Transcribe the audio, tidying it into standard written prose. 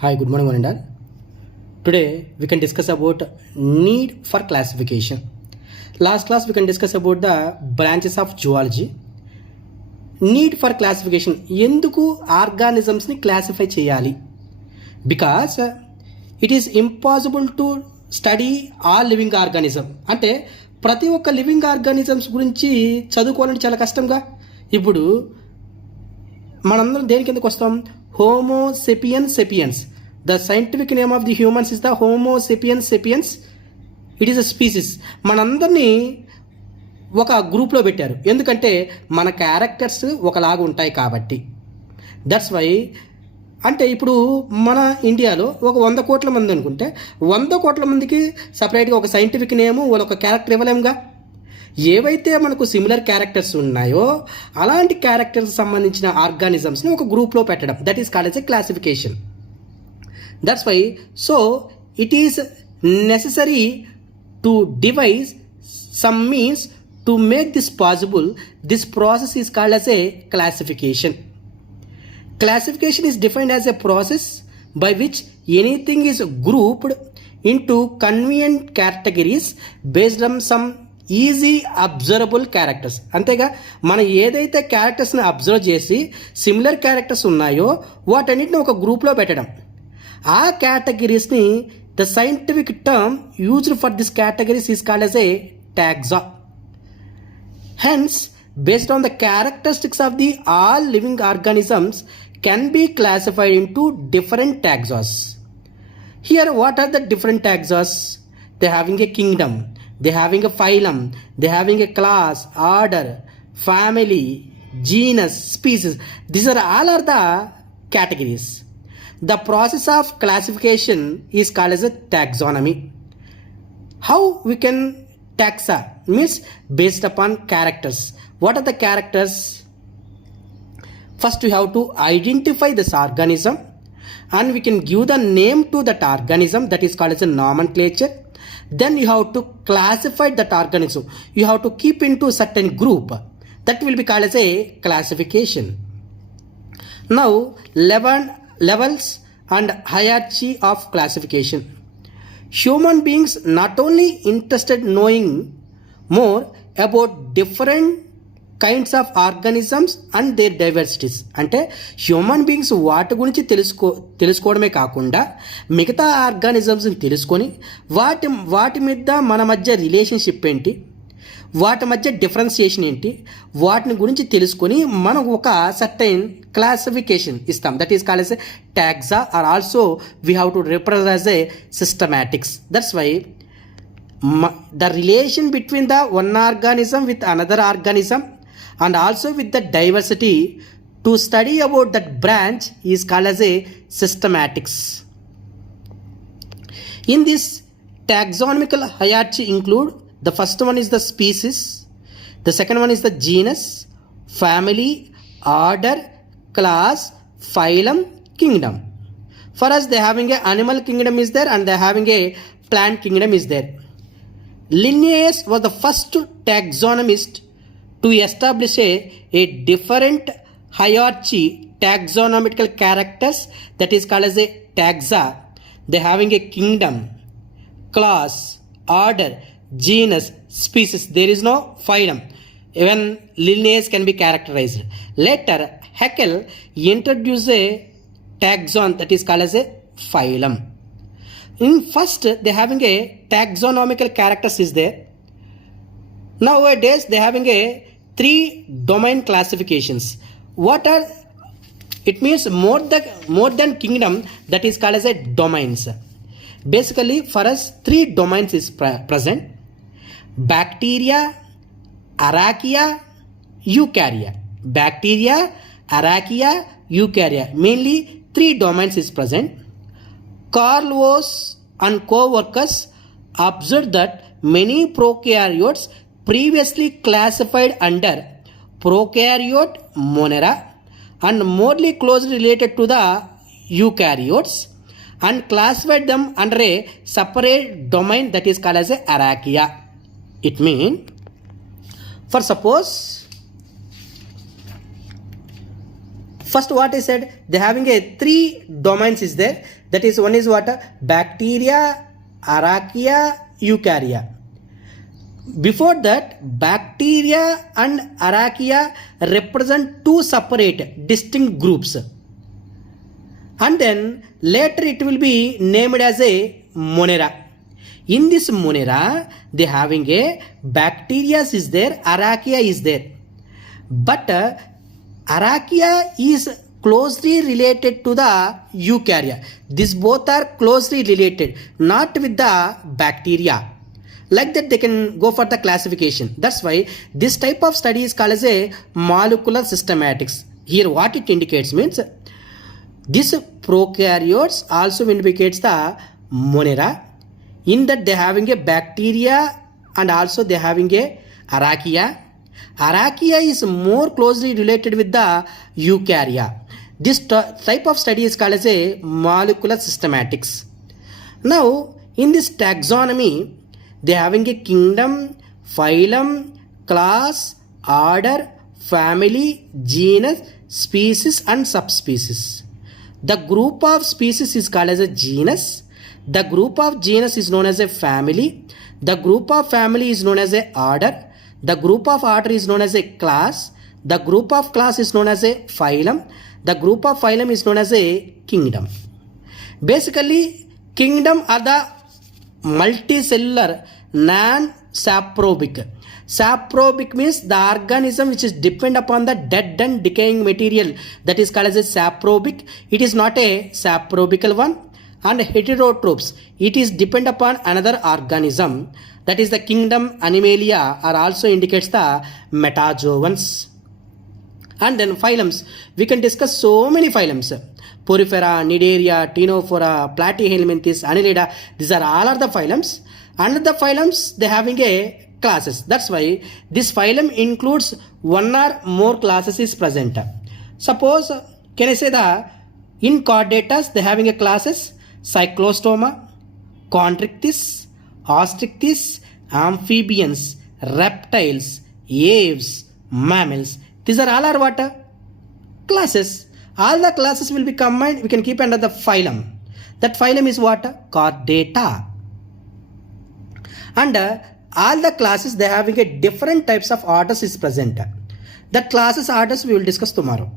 Hi, good morning, one and all. Today we can discuss about need for classification. Last class we can discuss about the branches of zoology. Need for classification. ఎందుకు ఆర్గానిజమ్స్ని classify చేయాలి? Because it is impossible to study all living organism. అంటే ప్రతి ఒక్క living organisms గురించి చదువుకోవాలంటే చాలా కష్టంగా. ఇప్పుడు మనందరం దేని కిందకు వస్తాం? Homo sapiens sapiens. The scientific name of the humans is the homo sapiens sapiens. It is a species. మనందరినీ ఒక గ్రూప్లో పెట్టారు, ఎందుకంటే మన క్యారెక్టర్స్ ఒకలాగా ఉంటాయి కాబట్టి. That's why. అంటే ఇప్పుడు మన ఇండియాలో ఒక 100 కోట్ల మంది అనుకుంటే 100 కోట్ల మందికి సపరేట్గా ఒక సైంటిఫిక్ నేము ఒక క్యారెక్టర్ ఇవ్వలేముగా. ఏవైతే మనకు సిమిలర్ క్యారెక్టర్స్ ఉన్నాయో అలాంటి క్యారెక్టర్స్ సంబంధించిన ఆర్గానిజమ్స్ని ఒక గ్రూప్లో పెట్టడం, that is called as a classification. That's why. So it is necessary to devise some means to make this possible. This process is called as a classification. Classification is defined as a process by which anything is grouped into convenient categories based on some easy observable characters. అంతేగా మనం ఏదైతే క్యారెక్టర్స్ని observe చేసి similar characters ఉన్నాయో వాటన్నిటిని ఒక గ్రూప్లో పెట్టడం. ఆ కేటగిరీస్ని the scientific term used for this categories is called as a taxa. Hence, based on the characteristics of the all living organisms can be classified into different taxas. Here, what are the different taxas? They having a kingdom, they having a phylum, they having a class, order, family, genus, species. These are all are the categories. The process of classification is called as a taxonomy. How we can taxa means based upon characters. What are the characters? First we have to identify this organism and we can give the name to that organism, that is called as a nomenclature. Then you have to classify that organism. You have to keep into certain group. That will be called as a classification. Now levels and hierarchy of classification. Human beings not only interested knowing more about different kinds of organisms and their diversities. అంటే human beings వాటి గురించి తెలుసుకోవడమే కాకుండా మిగతా ఆర్గానిజమ్స్ని తెలుసుకొని వాటి మీద మన మధ్య రిలేషన్షిప్ ఏంటి, వాటి మధ్య డిఫరెన్సియేషన్ ఏంటి, వాటిని గురించి తెలుసుకొని మనం ఒక సర్టైన్ క్లాసిఫికేషన్ ఇస్తాం. That is called as a taxa, or also we have to represent as a systematics. That's why the relation between the one organism with another organism and also with the diversity to study about that branch is called as a systematics. In this taxonomical hierarchy include the first one is the species, the second one is the genus, family, order, class, phylum, kingdom. For us they having a animal kingdom is there and they having a plant kingdom is there. Linnaeus was the first taxonomist to establish a different hierarchy taxonomical characters, that is called as a taxa. They having a kingdom, class, order, genus, species. There is no phylum. Even Linnaeus can be characterized. Later Haeckel introduced a taxon, that is called as a phylum. In first they having a taxonomical characters is there. Nowadays they having a 3 domain classifications. What are it means more than kingdom, that is called as a domains. Basically for us 3 domains is present: bacteria, archaea, eukarya. Bacteria, archaea, eukarya, mainly 3 domains is present. Carl Woese and co-workers observed that many prokaryotes previously classified under prokaryote monera and morely closely related to the eukaryotes and classified them under a separate domain, that is called as a archaea. It means, First what I said, they having a 3 domains is there. That is, one is what? Bacteria, archaea, eukarya. Before that, bacteria and archaea represent 2 separate distinct groups, and then later it will be named as a monera. In this monera, they having a bacteria is there, archaea is there, but archaea is closely related to the eukarya. These both are closely related, not with the bacteria. Like that, they can go for the classification. That's why this type of study is called as a molecular systematics. Here what it indicates means, this prokaryotes also indicates the monera. In that they having a bacteria and also they having a archaea. Archaea is more closely related with the eukarya. This type of study is called as a molecular systematics. Now, in this taxonomy, they having a kingdom, phylum, class, order, family, genus, species and subspecies. The group of species is called as a genus. The group of genus is known as a family. The group of family is known as a order. The group of order is known as a class. The group of class is known as a phylum. The group of phylum is known as a kingdom. Basically, kingdom are the multicellular non-saprobic. Saprobic means the organism which is depend upon the dead and decaying material, that is called as a saprobic. It is not a saprobical one. And heterotrophs, it is depend upon another organism, that is the kingdom animalia, or also indicates the metazoans. And then phylums, we can discuss so many phylums: Porifera, Cnidaria, Ctenophora, Platyhelminthes, Annelida. These are all are the phylums. And the phylums, they having a classes. That's why this phylum includes one or more classes is present. Suppose, can I say the in chordatus they having a classes: Cyclostoma, Chondrichthyes, Ostrichthyes, amphibians, reptiles, aves, mammals. These are all our what? Classes. All the classes will be combined. We can keep under the phylum. That phylum is what? Chordata. And all the classes, they having a different types of orders is present. That classes orders we will discuss tomorrow.